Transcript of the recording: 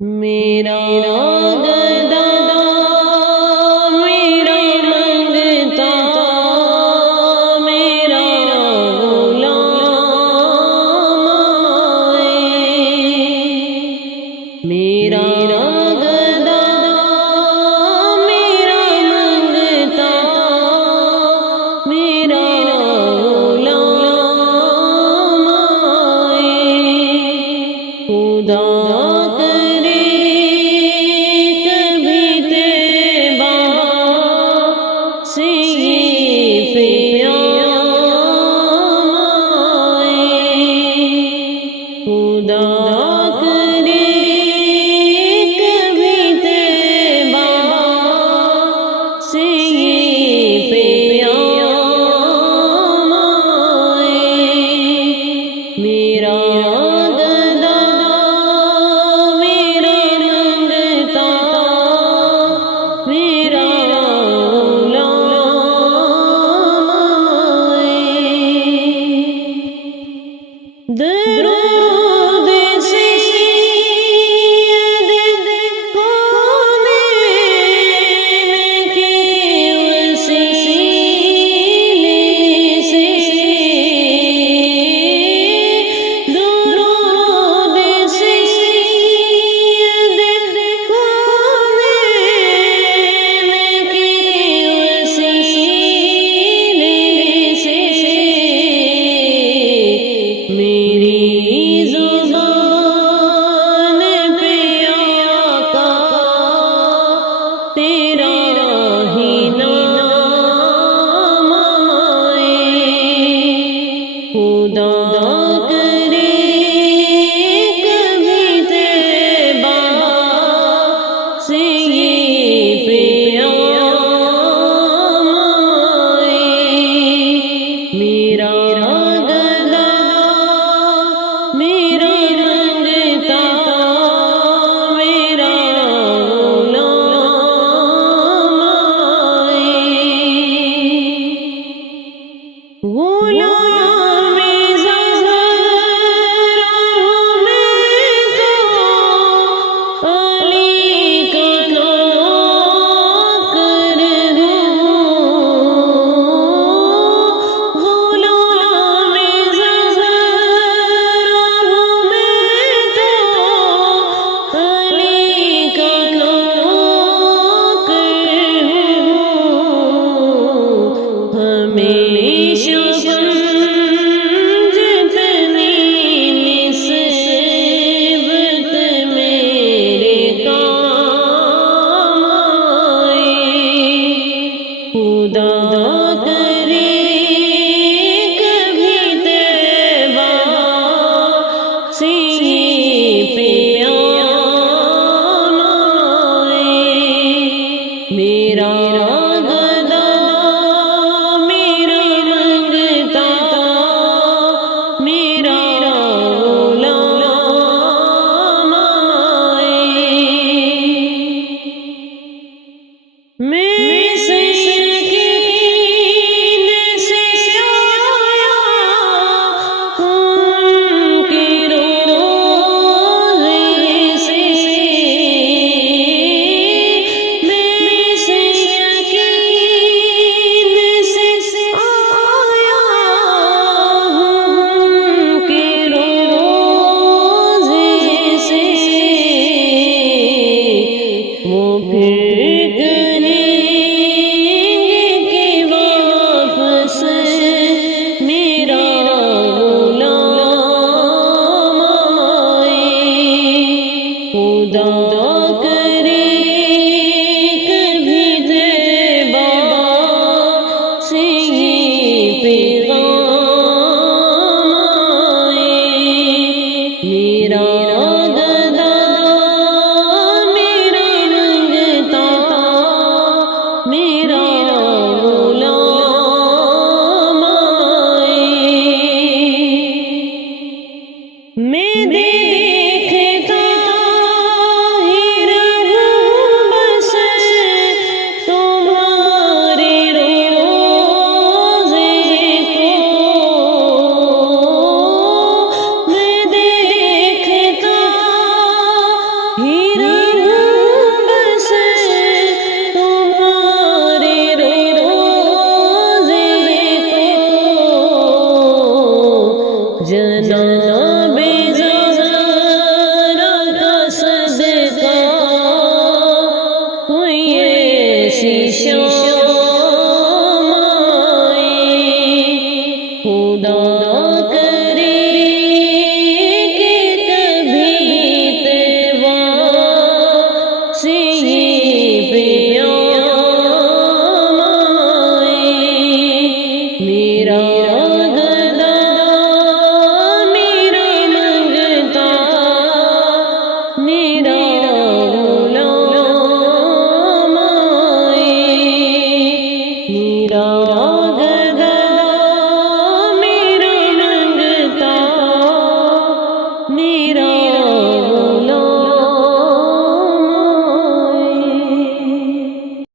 میرا گدا میرا منگتا میرا غلام آئے، میرا گدا میرا منگتا میرا غلام آئے، خدا درود سید کونین کی وسیلے سے، درود سید کونین کی وسیلے سے، میری زبان پہ آقا تیرا ہی نام آئے، خدا کرے کبھی طیبہ سے یہ پیام آئے، میرا غلام زہرا ہوں میں تو علی کا نوکر ہوں، غلام زہرا ہوں میں تو علی کا نوکر ہوں، ہمیشہ خدا کرے کبھی طیبہ سے یہ پیام آئے، میرا گدا میرا منگتا میرا غلام آئے، میں خدا کرے کبھی طیبہ سے یہ پیغام آئے، میرا گدا میرا منگتا میرا غلام آئے، میں دیکھتا تیرا